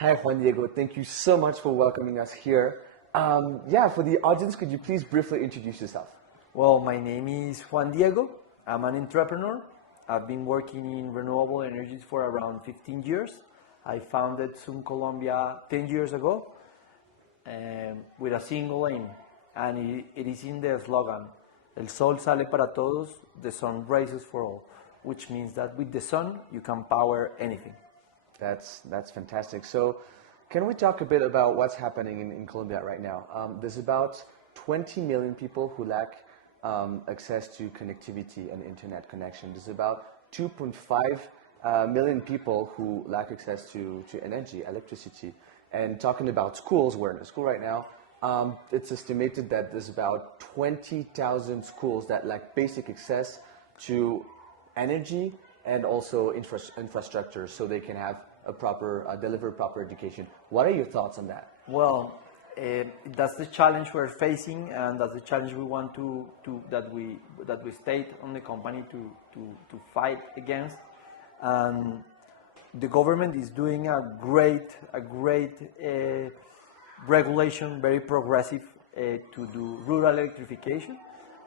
Hi, Juan Diego. Thank you so much for welcoming us here. For the audience, could you please briefly introduce yourself? Well, my name is Juan Diego. I'm an entrepreneur. I've been working in renewable energies for around 15 years. I founded SunColombia 10 years ago with a single aim, and it is in the slogan, El sol sale para todos, the sun rises for all, which means that with the sun, you can power anything. That's fantastic. So can we talk a bit about what's happening in Colombia right now? There's about 20 million people who lack access to connectivity and internet connection. There's about 2.5 million people who lack access to energy, electricity. And talking about schools, we're in a school right now, it's estimated that there's about 20,000 schools that lack basic access to energy and also infrastructure, so they can have a proper, deliver proper education. What are your thoughts on that? Well, that's the challenge we're facing, and that's the challenge we want that we state on the company to fight against. And the government is doing a great regulation, very progressive, to do rural electrification.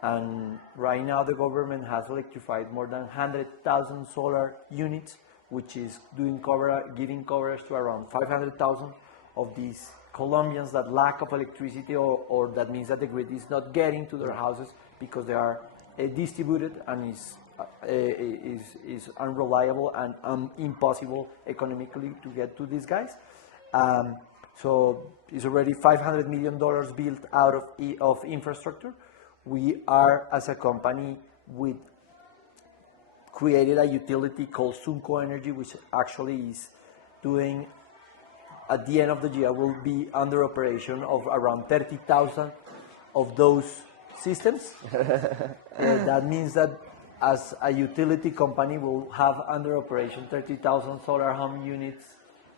And right now the government has electrified more than 100,000 solar units, which is giving coverage to around 500,000 of these Colombians that lack of electricity, or that means that the grid is not getting to their houses because they are distributed and is unreliable and impossible economically to get to these guys. So it's already $500 million built out of infrastructure. We are, as a company, we created a utility called SunCo Energy, which actually is doing, at the end of the year, will be under operation of around 30,000 of those systems. That means that as a utility company, we'll have under operation 30,000 solar home units,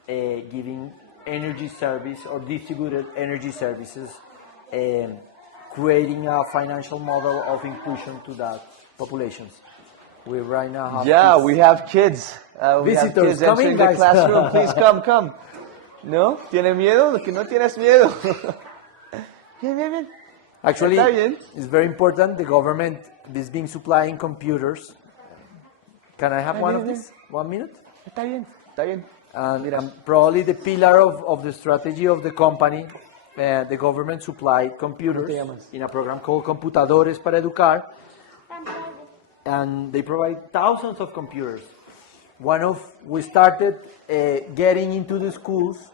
giving energy service or distributed energy services, creating a financial model of inclusion to that populations. We right now have kids. We have kids. Visitors, come in, the guys. classroom. Please come. ¿No? ¿Tiene miedo? Que no tienes miedo. Bien. Actually, it's very important. The government is being supplying computers. Can I have one of these? 1 minute? Está bien. And probably the pillar of the strategy of the company, the government supplied computers in a program called Computadores para Educar, and they provide thousands of computers. We started getting into the schools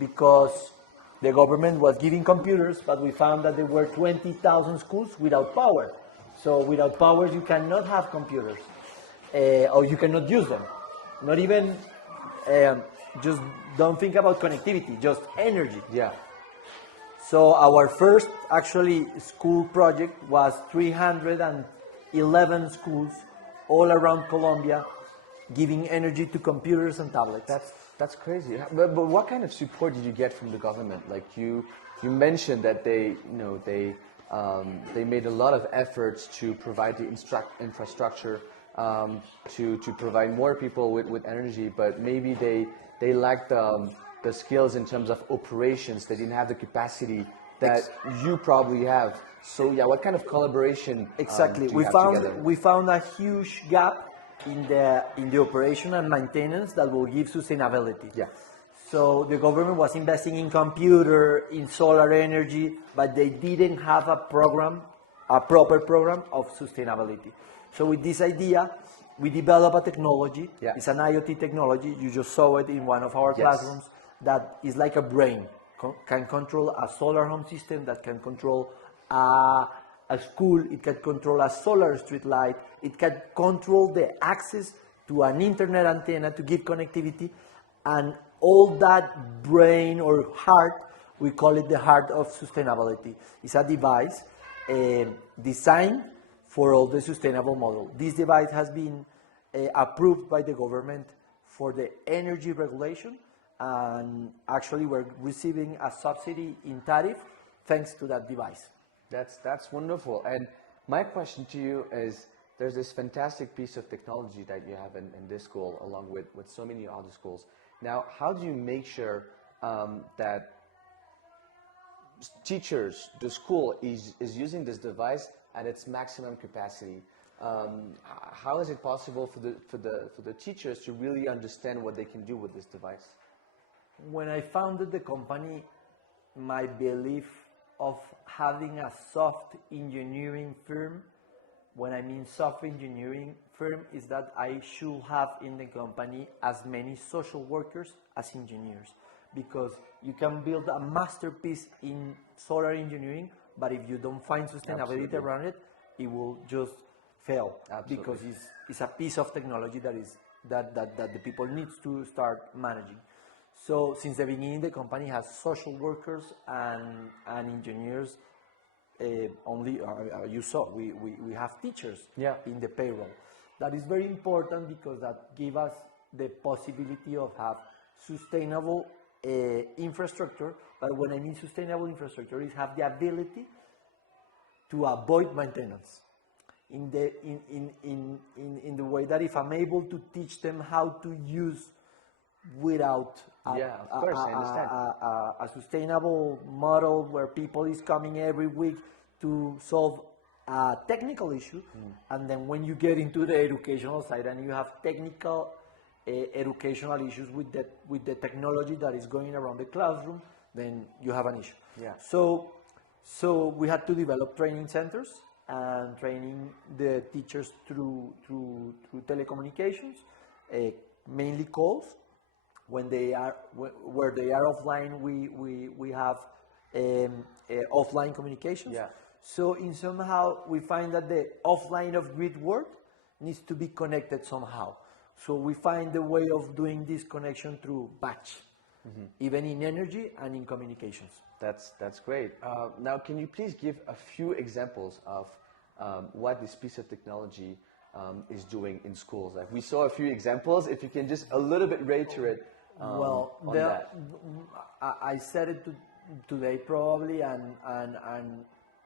because the government was giving computers, but we found that there were 20,000 schools without power. So without power, you cannot have computers, or you cannot use them. Not even, just don't think about connectivity, just energy. Yeah. So our first actually school project was 311 schools all around Colombia, giving energy to computers and tablets. That's crazy. But what kind of support did you get from the government? Like you mentioned that they made a lot of efforts to provide the infrastructure, to provide more people with energy, but maybe they lacked the skills in terms of operations. They didn't have the capacity that you probably have. So yeah, what kind of collaboration? Exactly. Do you have together? We found a huge gap in the operation and maintenance that will give sustainability. Yeah. So the government was investing in computer, in solar energy, but they didn't have a proper program of sustainability. So with this idea, we developed a technology. Yeah. It's an IoT technology. You just saw it in one of our classrooms. That is like a brain. Can control a solar home system, that can control a school, it can control a solar street light, it can control the access to an internet antenna to give connectivity, and all that brain or heart, we call it the heart of sustainability. It's a device designed for all the sustainable model. This device has been approved by the government for the energy regulation, and actually we're receiving a subsidy in tariff thanks to that device. That's wonderful. And my question to you is, there's this fantastic piece of technology that you have in this school, along with so many other schools. Now, how do you make sure that teachers, the school is using this device at its maximum capacity? How is it possible for the teachers to really understand what they can do with this device? When I founded the company, my belief of having a soft engineering firm, when I mean soft engineering firm, is that I should have in the company as many social workers as engineers, because you can build a masterpiece in solar engineering, but if you don't find sustainability Absolutely. around it, it will just fail. Absolutely. Because it's a piece of technology that the people need to start managing. So since the beginning, the company has social workers and engineers. Only you saw we have teachers in the payroll. That is very important because that gives us the possibility of have sustainable infrastructure. But when I mean sustainable infrastructure, is have the ability to avoid maintenance in the way that if I'm able to teach them how to use without of course, I understand. a sustainable model where people is coming every week to solve a technical issue, and then when you get into the educational side and you have technical educational issues with the technology that is going around the classroom, then you have an issue. Yeah. So we had to develop training centers and training the teachers through telecommunications, mainly calls. When they are where they are offline, we have offline communications. Yeah. So in somehow we find that the offline of grid work needs to be connected somehow. So we find the way of doing this connection through batch, even in energy and in communications. That's great. Now, can you please give a few examples of what this piece of technology is doing in schools? Like we saw a few examples. If you can just a little bit reiterate on that. I said it today probably, and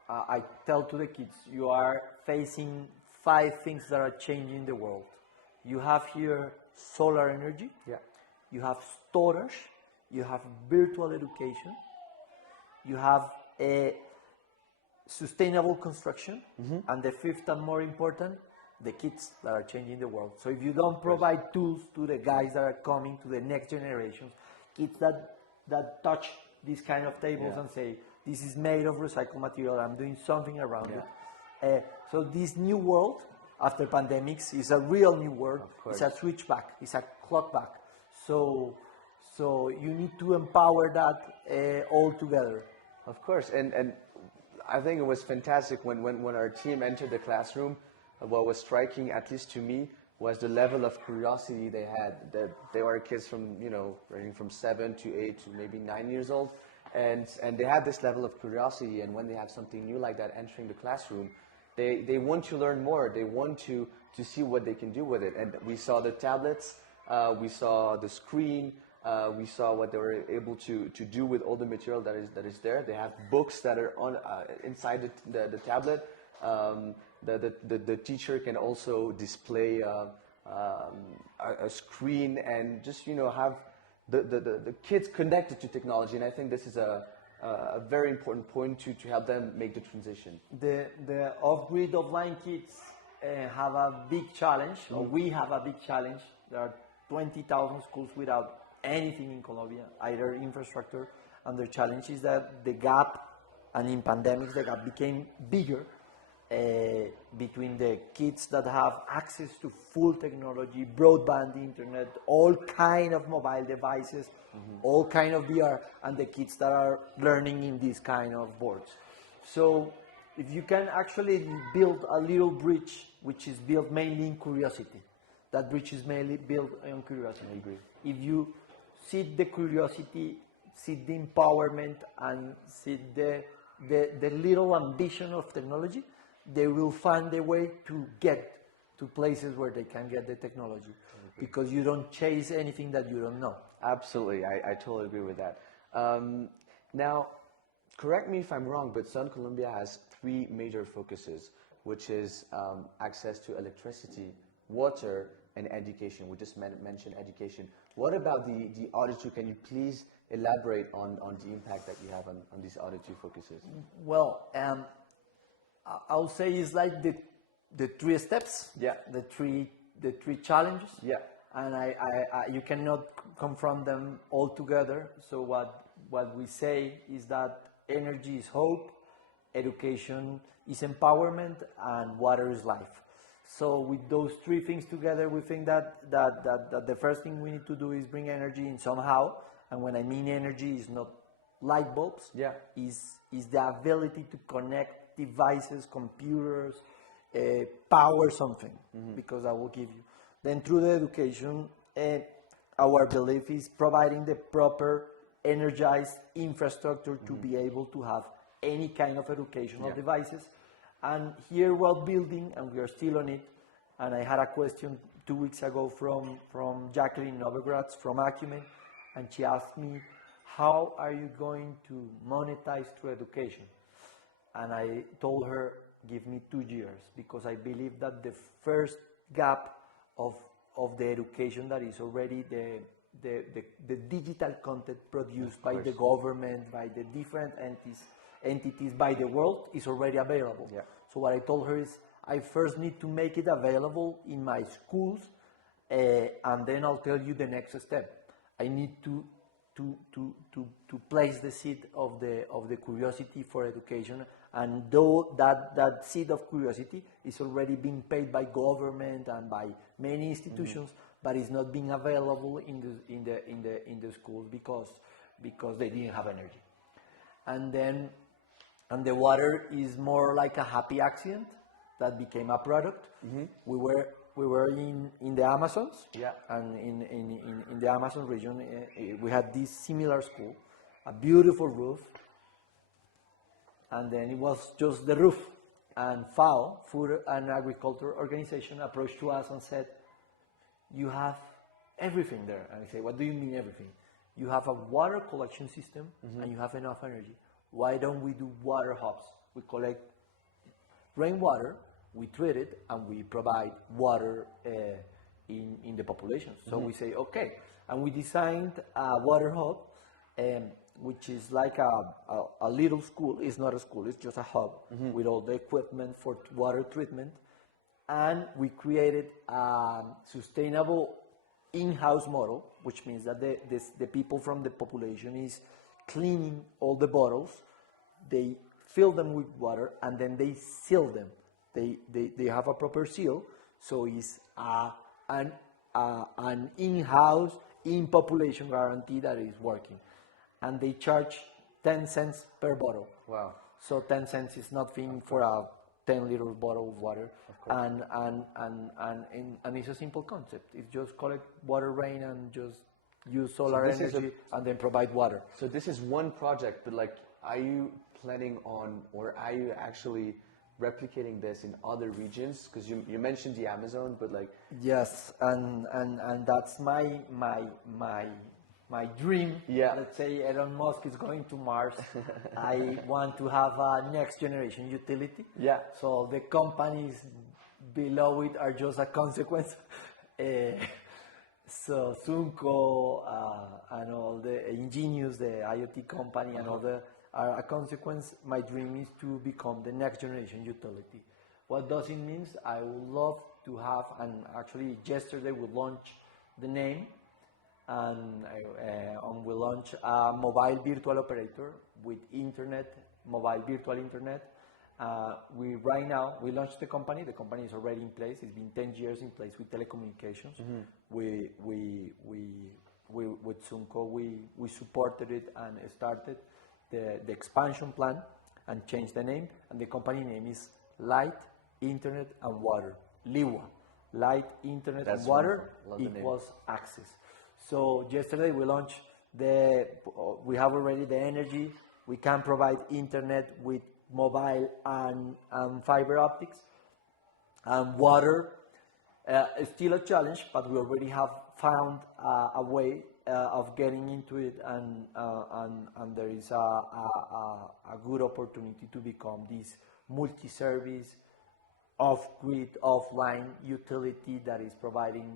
I tell to the kids, you are facing 5 things that are changing the world. You have here solar energy, you have storage, you have virtual education, you have a sustainable construction, and the 5th and more important, the kids that are changing the world. So if you don't provide tools to the guys that are coming, to the next generations, kids that touch these kind of tables and say, this is made of recycled material, I'm doing something around it. So this new world, after pandemics, is a real new world. It's a switch back, it's a clock back. So you need to empower that all together. Of course, and I think it was fantastic when our team entered the classroom. What was striking, at least to me, was the level of curiosity they had. They were kids from, ranging from 7 to 8 to maybe 9 years old, and they had this level of curiosity. And when they have something new like that entering the classroom, they want to learn more. They want to see what they can do with it. And we saw the tablets, we saw the screen, we saw what they were able to do with all the material that is there. They have books that are on inside the tablet. The teacher can also display a screen and just have the kids connected to technology, and I think this is a very important point to help them make the transition. The off-grid offline kids have a big challenge, or we have a big challenge. There are 20,000 schools without anything in Colombia, either infrastructure, and the challenge is that the gap, and in pandemics the gap became bigger between the kids that have access to full technology, broadband internet, all kind of mobile devices, all kind of VR, and the kids that are learning in these kind of boards. So if you can actually build a little bridge, which is built mainly in curiosity, that bridge is mainly built on curiosity. I agree. If you see the curiosity, see the empowerment, and see the little ambition of technology, they will find a way to get to places where they can get the technology, because you don't chase anything that you don't know. Absolutely, I totally agree with that. Now, correct me if I'm wrong, but SunColombia has 3 major focuses. which is access to electricity, water, and education. We just mentioned education. What about the other two? Can you please elaborate on the impact that you have on these other two focuses? Well, I'll say it's like the three steps, Yeah. the three challenges. Yeah. And you cannot confront them all together. So what we say is that energy is hope, education is empowerment, and water is life. So with those three things together, we think that the first thing we need to do is bring energy in somehow. And when I mean energy, is not light bulbs. Yeah. Is the ability to connect devices, computers, power something, because I will give you. Then through the education, our belief is providing the proper energized infrastructure to be able to have any kind of educational devices. And here we're building, and we are still on it. And I had a question 2 weeks ago from Jacqueline Novogratz from Acumen, and she asked me, how are you going to monetize through education? And I told her, give me 2 years, because I believe that the first gap of the education that is already the digital content produced by the government, by the different entities by the world is already available. Yeah. So what I told her is, I first need to make it available in my schools, and then I'll tell you the next step. I need to place the seed of the curiosity for education, and though that seed of curiosity is already being paid by government and by many institutions, but it's not being available in the schools because they didn't have energy. And the water is more like a happy accident that became a product. We were in the Amazons, and in the Amazon region, we had this similar school, a beautiful roof, and then it was just the roof. And FAO, Food and Agriculture Organization, approached to us and said, you have everything there. And I say, what do you mean everything? You have a water collection system, and you have enough energy. Why don't we do water hubs? We collect rainwater, we treat it, and we provide water in the population. So we say, okay. And we designed a water hub, which is like a little school. It's not a school, it's just a hub with all the equipment for water treatment. And we created a sustainable in-house model, which means that the people from the population is cleaning all the bottles, they fill them with water, and then they seal them. They have a proper seal, so it's an in-house, in-population guarantee that is working. And they charge 10 cents per bottle. Wow. So 10 cents is nothing for a 10-liter bottle of water. Of course. And it's a simple concept. It's just collect water rain and just use solar energy and then provide water. So this is one project, but like, are you planning on, or are you actually replicating this in other regions? Because you mentioned the Amazon, but like... Yes, and that's my dream. Yeah. Let's say Elon Musk is going to Mars. I want to have a next generation utility. Yeah. So the companies below it are just a consequence. So SunCo and all the Ingenious, the IoT company, and all the are a consequence. My dream is to become the next generation utility. What does it mean? I would love to have, and actually yesterday we launched the name, and we launched a mobile virtual operator with internet, mobile virtual internet. Right now we launched the company. The company is already in place. It's been 10 years in place with telecommunications. We with SunCo we supported it and started the expansion plan and changed the name. And the company name is Light, Internet and Water. LIWA. Light, Internet and Water equals access. So yesterday we launched we have already the energy. We can provide internet with mobile and fiber optics. And water is still a challenge, but we already have found a way of getting into it, and there is a good opportunity to become this multi-service off-grid, offline utility that is providing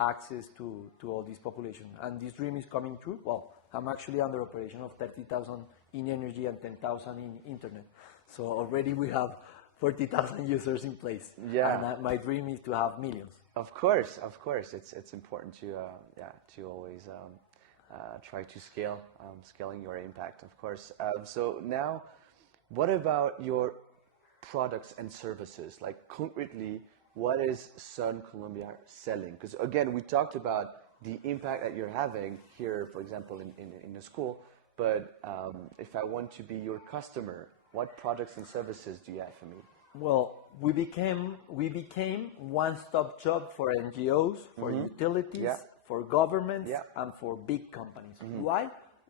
access to all this population. And this dream is coming true. Well, I'm actually under operation of 30,000 in energy and 10,000 in internet. So already we have 40,000 users in place. Yeah. And my dream is to have millions. Of course. It's important to always try to scaling your impact, of course. So now, what about your products and services? Like concretely, what is SunColombia selling? Because again, we talked about the impact that you're having here, for example, in the school. But if I want to be your customer, what products and services do you have for me? Well, we became one-stop shop for NGOs, for utilities, for governments, and for big companies. Why?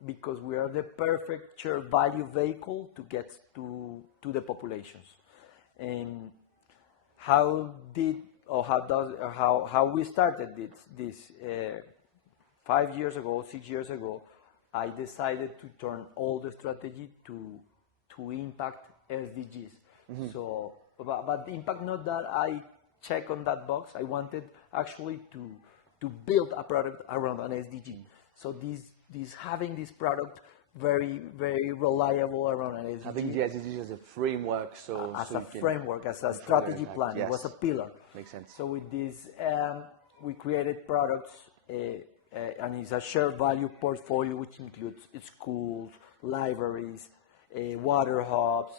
Because we are the perfect shared value vehicle to get to the populations. And how we started this 5 years ago, 6 years ago, I decided to turn all the strategy to impact SDGs. So, but the impact, not that I check on that box. I wanted actually to build a product around an SDG. So having this product very, very reliable around an SDG. Having the SDGs as a framework, as a strategy plan. Yes. It was a pillar. Makes sense. So with this, we created products, and it's a shared value portfolio which includes schools, libraries, water hubs,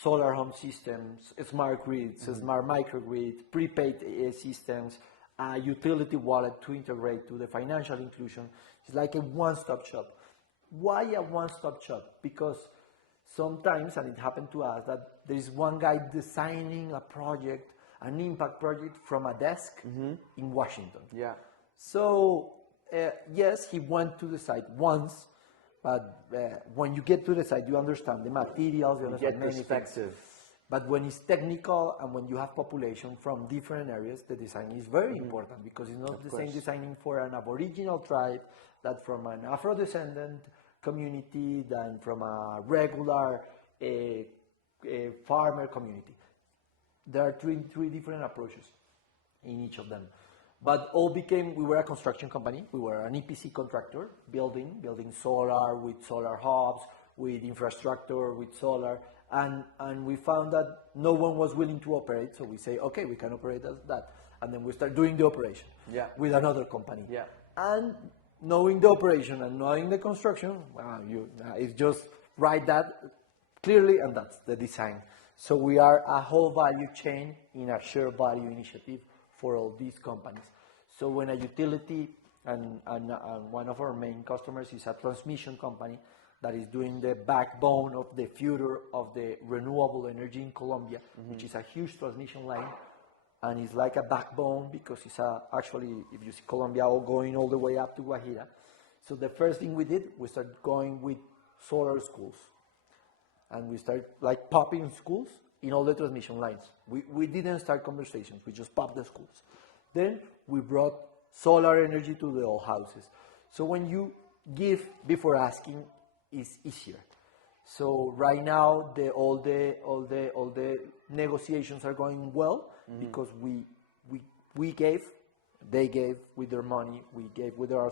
solar home systems, smart grids, smart microgrids, prepaid systems, a utility wallet to integrate to the financial inclusion. It's like a one-stop shop. Why a one-stop shop? Because sometimes, and it happened to us, that there is one guy designing a project, an impact project from a desk in Washington. Yeah. So, yes, he went to the site once, but when you get to the site, you understand the materials, you understand many things. But when it's technical and when you have population from different areas, the design is very important, because it's not the same designing for an Aboriginal tribe that from an Afro-descendant community than from a regular farmer community. There are three different approaches in each of them. But we were a construction company. We were an EPC contractor, building solar with solar hubs, with infrastructure, with solar. And we found that no one was willing to operate. So we say, okay, we can operate as that. And then we start doing the operation with another company. Yeah. And knowing the operation and knowing the construction, it's just write that clearly, and that's the design. So we are a whole value chain in a shared value initiative for all these companies. So when a utility, and one of our main customers is a transmission company that is doing the backbone of the future of the renewable energy in Colombia, which is a huge transmission line, and it's like a backbone because it's actually, if you see Colombia going all the way up to Guajira. So the first thing we did, we started going with solar schools, and we started like popping schools in all the transmission lines. We didn't start conversations, we just popped the schools. Then we brought solar energy to the old houses. So when you give before asking is easier. So right now all the negotiations are going well because we gave, they gave with their money, we gave with our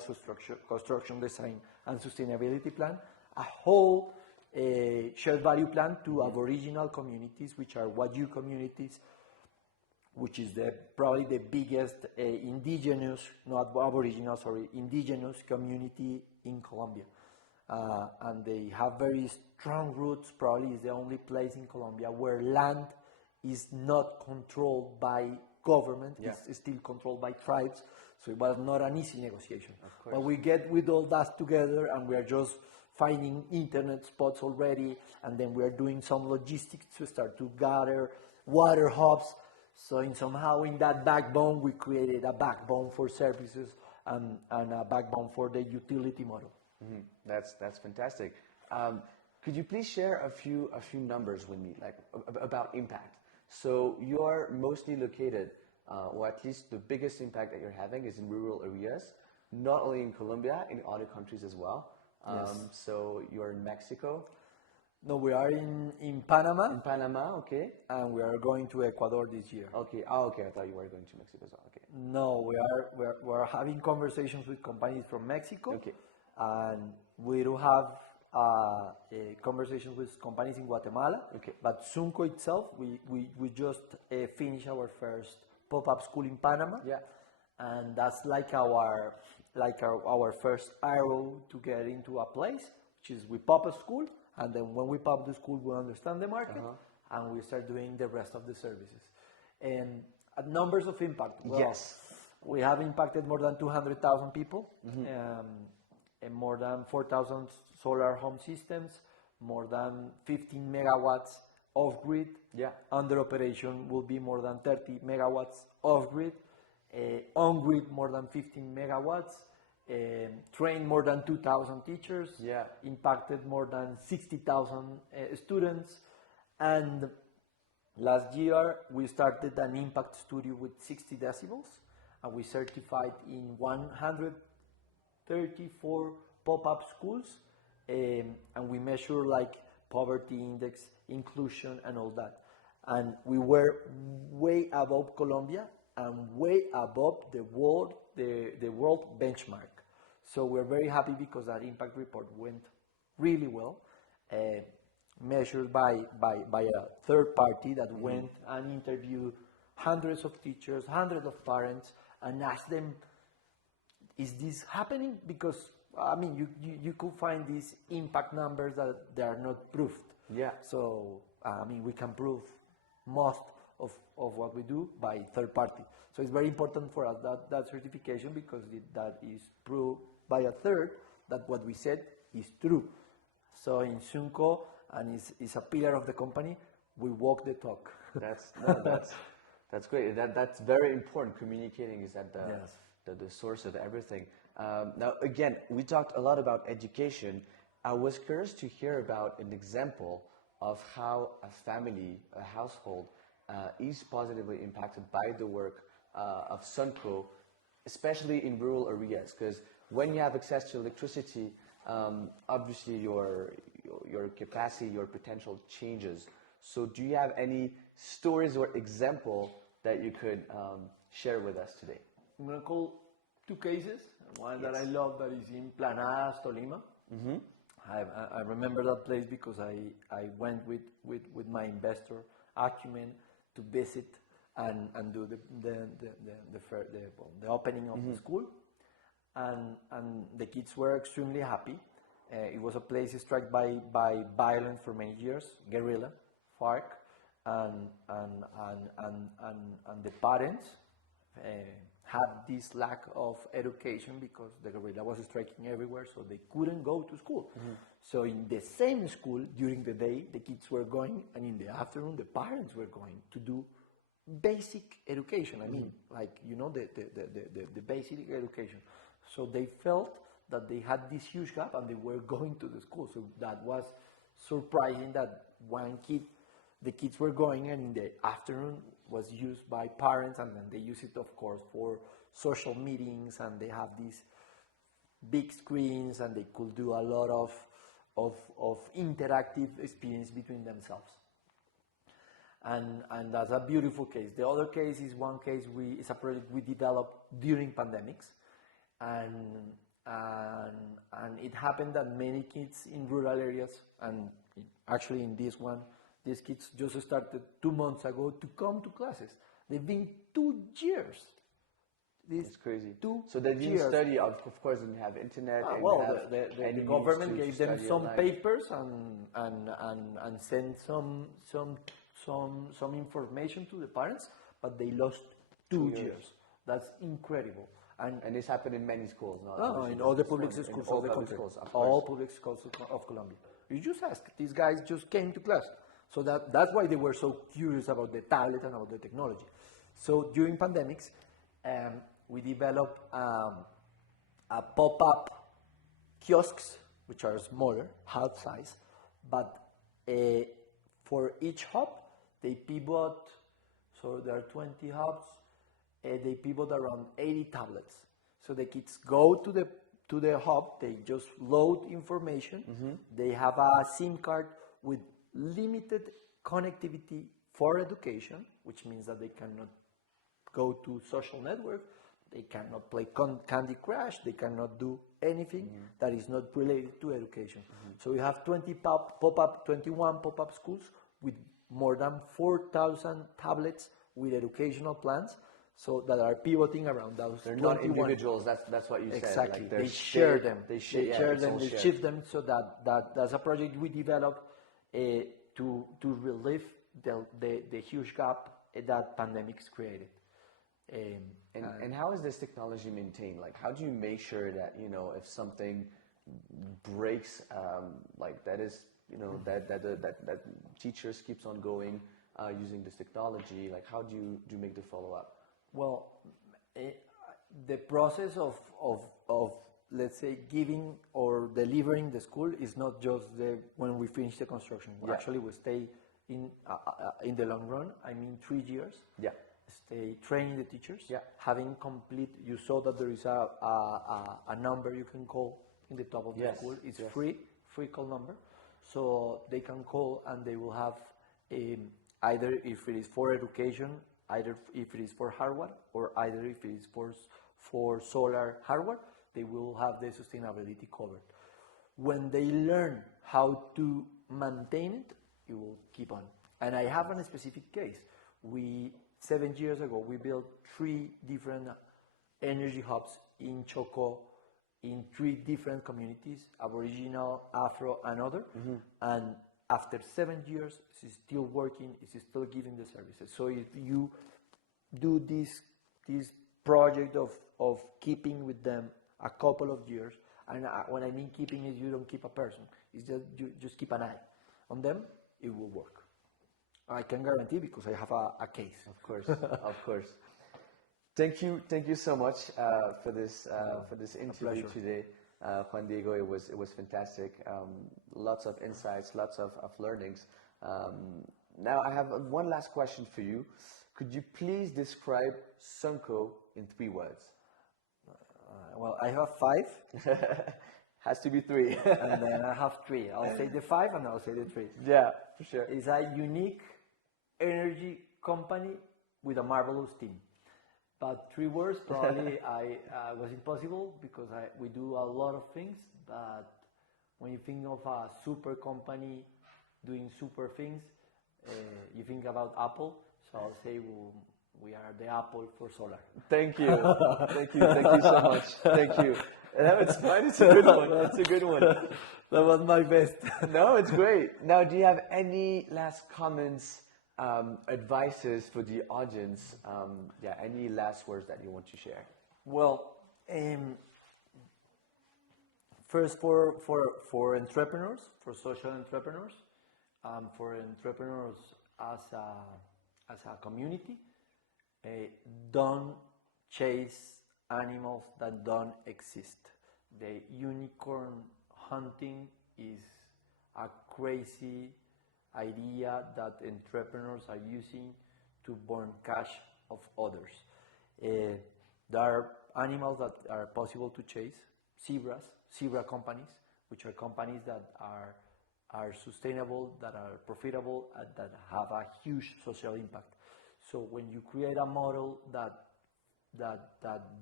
construction design and sustainability plan, a whole shared value plan to Aboriginal communities, which are Wayuu communities, which is probably the biggest indigenous community in Colombia. And they have very strong roots. Probably is the only place in Colombia where land is not controlled by government, it's still controlled by tribes. So it was not an easy negotiation. But we get with all that together, and we are just finding internet spots already, and then we are doing some logistics to start to gather water hubs. So somehow in that backbone, we created a backbone for services and a backbone for the utility model. That's fantastic. Could you please share a few numbers with me, like about impact? So you are mostly located, or at least the biggest impact that you're having is in rural areas, not only in Colombia, in other countries as well. So you're in Mexico. No, we are in Panama. In Panama, okay. And we are going to Ecuador this year. Okay. Oh, okay. I thought you were going to Mexico as well. Okay. No, we're having conversations with companies from Mexico. Okay. And we do have conversations with companies in Guatemala. Okay. But SunCo itself, we just finished our first pop-up school in Panama. Yeah. And that's like our first arrow to get into a place, which is we pop a school, and then when we pop the school, we understand the market, and we start doing the rest of the services. And numbers of impact. Well, yes. We have impacted more than 200,000 people, and more than 4,000 solar home systems, more than 15 megawatts off grid. Yeah. Under operation will be more than 30 megawatts off grid. On grid more than 15 megawatts. Trained more than 2,000 teachers. Yeah. Impacted more than 60,000 students. And last year we started an impact studio with 60 decibels, and we certified in 134 pop-up schools, and we measure like poverty index, inclusion, and all that. And we were way above Colombia and way above the world benchmark. So we're very happy because that impact report went really well, measured by a third party that went and interviewed hundreds of teachers, hundreds of parents, and asked them, is this happening? Because, I mean, you could find these impact numbers that they are not proved. Yeah. So, I mean, we can prove most of what we do by third party. So it's very important for us that certification, because that is proved by a third that what we said is true. So in SunCo, and it's a pillar of the company, we walk the talk. That's great. That's very important. Communicating is at the source of everything. Now, again, we talked a lot about education. I was curious to hear about an example of how a family, a household, is positively impacted by the work of SunCo, especially in rural areas. Because when you have access to electricity, obviously your capacity, your potential changes. So do you have any stories or example that you could share with us today? I'm going to call two cases. One that I love, that is in Planadas, Tolima. Mm-hmm. I remember that place because I went with my investor acumen to visit and do the opening of the school, and the kids were extremely happy. It was a place struck by violence for many years, guerrilla, FARC, and the parents had this lack of education because the guerrilla was striking everywhere, so they couldn't go to school. Mm-hmm. So in the same school, during the day, the kids were going, and in the afternoon, the parents were going to do basic education. I mean, like, you know, the basic education. So they felt that they had this huge gap, and they were going to the school. So that was surprising that the kids were going, and in the afternoon was used by parents, and then they use it, of course, for social meetings, and they have these big screens, and they could do a lot of interactive experience between themselves. And that's a beautiful case. The other case is one case it's a project we developed during pandemics, and it happened that many kids in rural areas, and actually in this one, these kids just started 2 months ago to come to classes. They've been 2 years. It's crazy. 2 So they didn't years. study, of course, didn't have internet. The government gave them some papers and sent some information to the parents, but they lost 2 years. That's incredible. And this happened in many schools. In all the public schools of the country. All public schools of Colombia. You just ask. These guys just came to class. So that's why they were so curious about the tablet and about the technology. So during pandemics, we developed a pop-up kiosks, which are smaller, half size, but for each hub, they pivot. So there are 20 hubs. They pivot around 80 tablets. So the kids go to the hub, they just load information. Mm-hmm. They have a SIM card with limited connectivity for education, which means that they cannot go to social network, they cannot play Candy Crush, they cannot do anything that is not related to education. So we have 21 pop-up schools with more than 4,000 tablets with educational plans, so that are pivoting around those. They're not individuals. That's what you said. Exactly. Like they share them. They share them. They shift them. So that's a project we developed to relieve the huge gap that pandemics created. And how is this technology maintained? Like, how do you make sure that, you know, if something breaks, like that is, you know, that teachers keeps on going using this technology? Like, how do you make the follow up? Well, the process of let's say giving or delivering the school is not just when we finish the construction. Yeah. Actually, we stay in the long run. I mean, 3 years. Yeah. Stay training the teachers. Yeah. Having complete. You saw that there is a number you can call in the top of the school. It's free call number, so they can call and they will have either if it is for education, either if it is for hardware, or either if it is for solar hardware, they will have the sustainability covered. When they learn how to maintain it, it will keep on. And I have a specific case. 7 years ago, we built 3 different energy hubs in Choco, in 3 different communities, Aboriginal, Afro, and other. And after 7 years, it's still working, it's still giving the services. So if you do this project of keeping with them a couple of years, and when I mean keeping is you don't keep a person, it's just you just keep an eye on them, it will work. I can guarantee because I have a case. Of course, of course. Thank you so much for this interview today, Juan Diego. It was fantastic. Lots of insights, lots of learnings. Now I have one last question for you. Could you please describe SunCo in 3 words? Well, I have 5. Has to be 3. And then I have 3. I'll say the 5 and I'll say the 3. Yeah, for sure. It's a unique energy company with a marvelous team. But 3 words probably was impossible because we do a lot of things. But when you think of a super company doing super things, you think about Apple. So I'll say we are the Apple for solar. Thank you. Thank you so much. Thank you. No, it's fine. It's a good one. It's a good one. That was my best. No, it's great. Now, do you have any last comments, advices for the audience? Any last words that you want to share? Well, first for entrepreneurs, for social entrepreneurs, for entrepreneurs as a community, don't chase animals that don't exist. The unicorn hunting is a crazy idea that entrepreneurs are using to burn cash of others. There are animals that are possible to chase, zebra companies, which are companies that are sustainable, that are profitable, and that have a huge social impact. So when you create a model that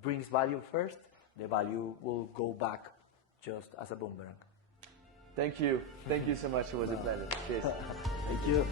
brings value first, the value will go back just as a boomerang. Thank you. Thank you so much. It was a pleasure. Cheers. Thank you.